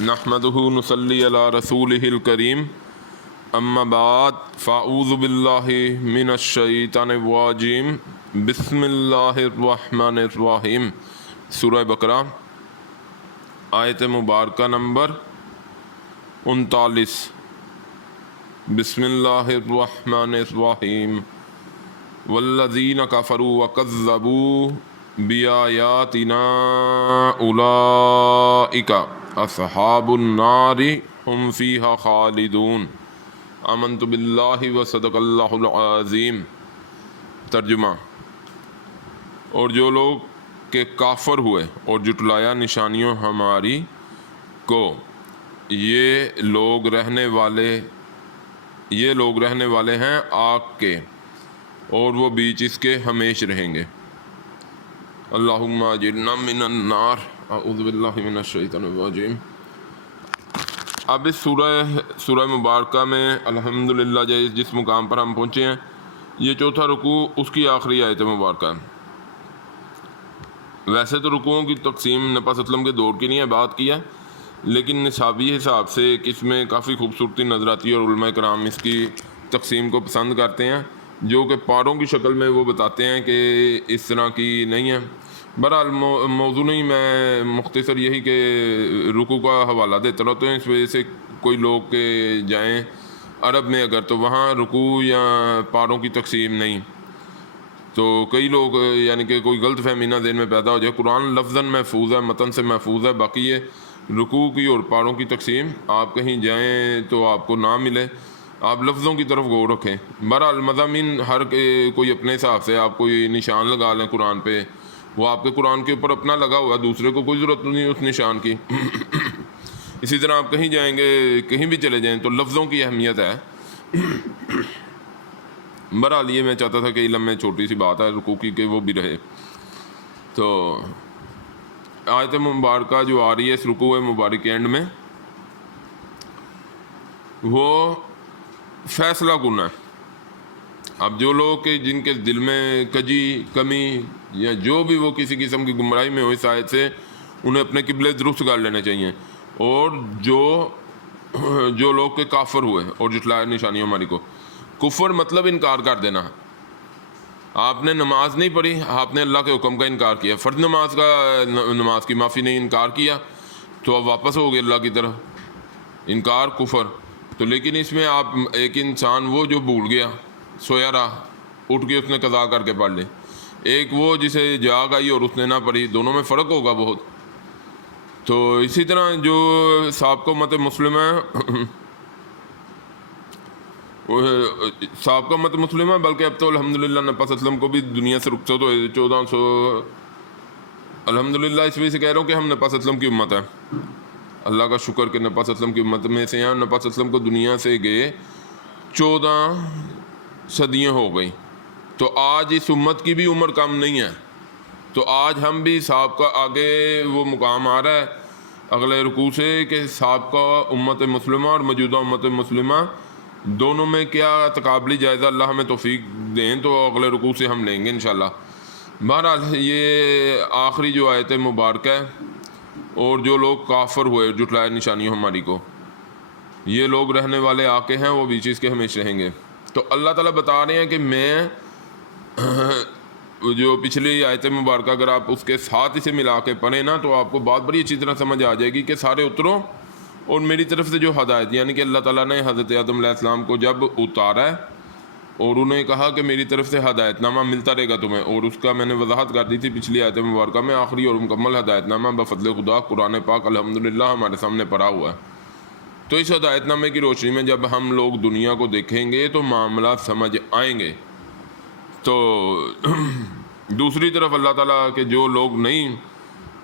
نحمدہ نصلی علی رسولہ الکریم اما بعد فاعوذ باللہ من الشیطان الرجیم بسم اللہ الرحمن الرحیم۔ سورہ بقرہ آیت مبارکہ نمبر 39۔ بسم اللہ الرحمن الرحیم۔ والذین کفروا وکذبوا بآیاتنا اولئک اصحاب النار ہم فیہا خالدون۔ آمنت باللہ وصدق اللہ العظیم۔ ترجمہ: اور جو لوگ کہ کافر ہوئے اور جھٹلایا نشانیوں ہماری کو، یہ لوگ رہنے والے ہیں آگ کے، اور وہ بیچ اس کے ہمیش رہیں گے۔ اللہم اجرنا من النار، اعوذ باللہ من الشیطان الرجیم۔ اب اس سورہ مبارکہ میں الحمدللہ جس مقام پر ہم پہنچے ہیں، یہ چوتھا رکوع اس کی آخری آیت مبارکہ ہے۔ ویسے تو رکوعوں کی تقسیم نبی صلی اللہ علیہ وسلم کے دور کی نہیں ہے، بات کی ہے، لیکن نصابی حساب سے اس میں کافی خوبصورتی نظر آتی ہے، اور علماء کرام اس کی تقسیم کو پسند کرتے ہیں، جو کہ پاروں کی شکل میں وہ بتاتے ہیں کہ اس طرح کی نہیں ہے۔ بہرحال موضوع نہیں، میں مختصر یہی کہ رکوع کا حوالہ دیتا رہتا ہوں، اس وجہ سے کوئی لوگ کے جائیں عرب میں اگر، تو وہاں رکوع یا پاروں کی تقسیم نہیں، تو کئی لوگ یعنی کہ کوئی غلط فہمی نہ ذہن میں پیدا ہو جائے۔ قرآن لفظاً محفوظ ہے، متن سے محفوظ ہے، باقی یہ رکوع کی اور پاروں کی تقسیم آپ کہیں جائیں تو آپ کو نہ ملے، آپ لفظوں کی طرف غور رکھیں۔ بہرحال مضامین ہر کوئی اپنے حساب سے، آپ کوئی نشان لگا لیں قرآن پہ، وہ آپ کے قرآن کے اوپر اپنا لگا ہوا ہے، دوسرے کو کوئی ضرورت نہیں اس نشان کی۔ اسی طرح آپ کہیں جائیں گے، کہیں بھی چلے جائیں تو لفظوں کی اہمیت ہے۔ بہرحال یہ میں چاہتا تھا کہ علم میں چھوٹی سی بات ہے رکوع کی کہ وہ بھی رہے۔ تو آیت مبارکہ جو آ رہی ہے اس رکوع مبارک اینڈ میں، وہ فیصلہ کن ہے۔ اب جو لوگ کہ جن کے دل میں کجی کمی یا جو بھی وہ کسی قسم کی گمراہی میں ہو، اس آیت سے انہیں اپنے قبلے درست کر لینے چاہیے، اور جو لوگ کہ کافر ہوئے اور جھٹلایا نشانیوں ہماری کو۔ کفر مطلب انکار کر دینا۔ آپ نے نماز نہیں پڑھی، آپ نے اللہ کے حکم کا انکار کیا، فرض نماز کی معافی نہیں، انکار کیا، تو اب واپس ہو گئے اللہ کی طرف، انکار کفر۔ تو لیکن اس میں آپ ایک انسان وہ جو بھول گیا، سویا رہا، اٹھ کے اس نے قضا کر کے پڑھ لی، ایک وہ جسے جاگ آئی اور اس نے نہ پڑھی، دونوں میں فرق ہوگا بہت۔ تو اسی طرح جو سابقہ امت مسلمہ بلکہ اب تو الحمدللہ نبی صلی اللہ علیہ وسلم کو بھی دنیا سے رخصت ہوئے 1400، الحمدللہ اس وجہ سے کہہ رہا ہوں کہ ہم نبی صلی اللہ علیہ وسلم کی امت ہے، اللہ کا شکر کہ نبی صلی اللہ علیہ وسلم کی امت میں سے ہیں۔ نبی صلی اللہ علیہ وسلم کو دنیا سے گئے 14 صدیاں ہو گئی، تو آج اس امت کی بھی عمر کم نہیں ہے، تو آج ہم بھی سابقہ آگے وہ مقام آ رہا ہے اگلے رکوع سے کہ سابقہ امت مسلمہ اور موجودہ امت مسلمہ دونوں میں کیا تقابلی جائزہ اللہ ہمیں توفیق دیں، تو اگلے رکوع سے ہم لیں گے انشاءاللہ۔ بہرحال یہ آخری جو آیت مبارکہ ہے، اور جو لوگ کافر ہوئے جھٹلائے نشانیوں ہماری کو، یہ لوگ رہنے والے آکے ہیں، وہ بیچ اس کے ہمیشہ رہیں گے۔ تو اللہ تعالیٰ بتا رہے ہیں کہ میں جو پچھلی آیت مبارکہ اگر آپ اس کے ساتھ اسے ملا کے پڑھیں نا، تو آپ کو بات بڑی اچھی طرح سمجھ آ جائے گی کہ سارے اترو، اور میری طرف سے جو ہدایت، یعنی کہ اللہ تعالیٰ نے حضرت آدم علیہ السلام کو جب اتارا ہے اور انہیں کہا کہ میری طرف سے ہدایت نامہ ملتا رہے گا تمہیں، اور اس کا میں نے وضاحت کر دی تھی پچھلی آیت مبارکہ میں، آخری اور مکمل ہدایت نامہ بفضل خدا قرآن پاک الحمدللہ ہمارے سامنے پڑا ہوا ہے۔ تو اس ہدایت نامے کی روشنی میں جب ہم لوگ دنیا کو دیکھیں گے تو معاملات سمجھ آئیں گے۔ تو دوسری طرف اللہ تعالیٰ کے جو لوگ نہیں،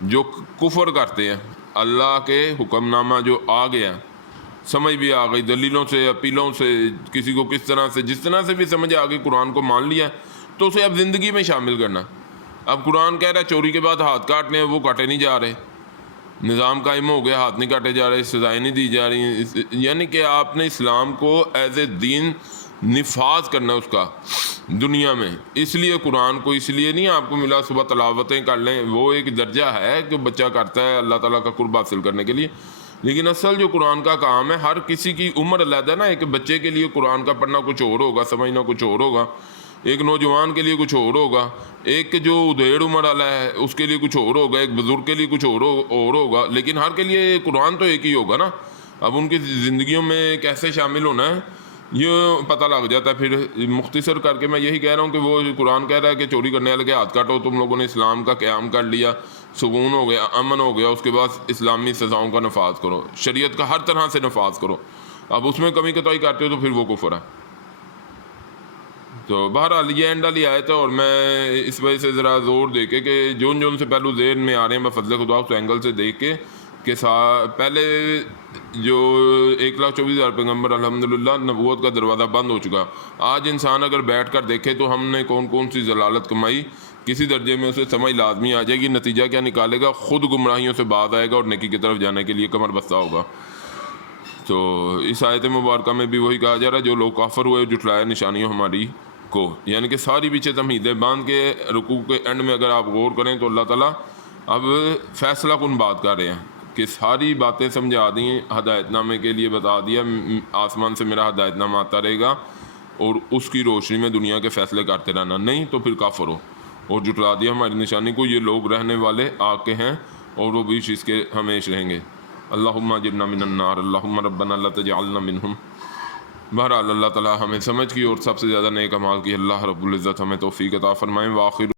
جو کفر کرتے ہیں، اللہ کے حکم نامہ جو آ گیا، سمجھ بھی آ گئی، دلیلوں سے، اپیلوں سے، کسی کو کس طرح سے، جس طرح سے بھی سمجھ آ گئی، قرآن کو مان لیا، تو اسے اب زندگی میں شامل کرنا۔ اب قرآن کہہ رہا ہے چوری کے بعد ہاتھ کاٹنے، وہ کاٹے نہیں جا رہے، نظام قائم ہو گیا، ہاتھ نہیں کاٹے جا رہے، سزائیں نہیں دی جا رہی، یعنی کہ آپ نے اسلام کو ایز اے دین نفاذ کرنا اس کا دنیا میں۔ اس لیے قرآن کو اس لیے نہیں آپ کو ملا صبح تلاوتیں کر لیں، وہ ایک درجہ ہے کہ بچہ کرتا ہے اللہ تعالیٰ کا قرب حاصل کرنے کے لیے، لیکن اصل جو قرآن کا کام ہے، ہر کسی کی عمر علیحدہ ہے نا. ایک بچے کے لیے قرآن کا پڑھنا کچھ اور ہوگا، سمجھنا کچھ اور ہوگا، ایک نوجوان کے لیے کچھ اور ہوگا، ایک جو ادھیڑ عمر والا ہے اس کے لیے کچھ اور ہوگا، ایک بزرگ کے لیے کچھ اور ہوگا، لیکن ہر کے لیے قرآن تو ایک ہی ہوگا نا. اب ان کی زندگیوں میں کیسے شامل ہونا ہے یہ پتہ لگ جاتا ہے. پھر مختصر کر کے میں یہی کہہ رہا ہوں کہ وہ قرآن کہہ رہا ہے کہ چوری کرنے والے کے ہاتھ کاٹو، تم لوگوں نے اسلام کا قیام کر لیا، سکون ہو گیا، امن ہو گیا، اس کے بعد اسلامی سزاؤں کا نفاذ کرو، شریعت کا ہر طرح سے نفاذ کرو. اب اس میں کمی کوتاہی کرتے ہو تو پھر وہ کفر ہے. تو بہرحال یہ اینڈ والی آیت ہے، اور میں اس وجہ سے ذرا زور دے کے کہ جون سے پہلو ذہن میں آ رہے ہیں بفضل خدا اس اینگل سے دیکھ کے کہ پہلے جو 1,24,000 پیغمبر الحمدللہ نبوت کا دروازہ بند ہو چکا. آج انسان اگر بیٹھ کر دیکھے تو ہم نے کون کون سی ضلالت کمائی، کسی درجے میں اسے سمجھ لازمی آ جائے گی. نتیجہ کیا نکالے گا؟ خود گمراہیوں سے باز آئے گا اور نیکی کی طرف جانے کے لیے کمر بستہ ہوگا. تو اس آیت مبارکہ میں بھی وہی کہا جا رہا ہے جو لوگ کافر ہوئے جھٹلایا نشانیوں ہماری کو، یعنی کہ ساری پیچھے تمہیدیں باندھ کے رکوع کے اینڈ میں اگر آپ غور کریں تو اللہ تعالیٰ اب فیصلہ کن بات کر رہے ہیں کہ ساری باتیں سمجھا دیں، ہدایت نامے کے لیے بتا دیا، آسمان سے میرا ہدایت نامہ آتا رہے گا اور اس کی روشنی میں دنیا کے فیصلے کرتے رہنا، نہیں تو پھر کافر ہو. اور جھٹلا دیا ہماری نشانی کو. یہ لوگ رہنے والے آگ کے ہیں اور وہ بھی چیز کے ہمیش رہیں گے. اللہم اجرنا من النار، اللہم ربنا لا تجعلنا منہم. بہرحال اللہ تعالیٰ ہمیں سمجھ کی اور سب سے زیادہ نیک اعمال کی اللہ رب العزت ہمیں توفیق عطا فرمائیں. وآخر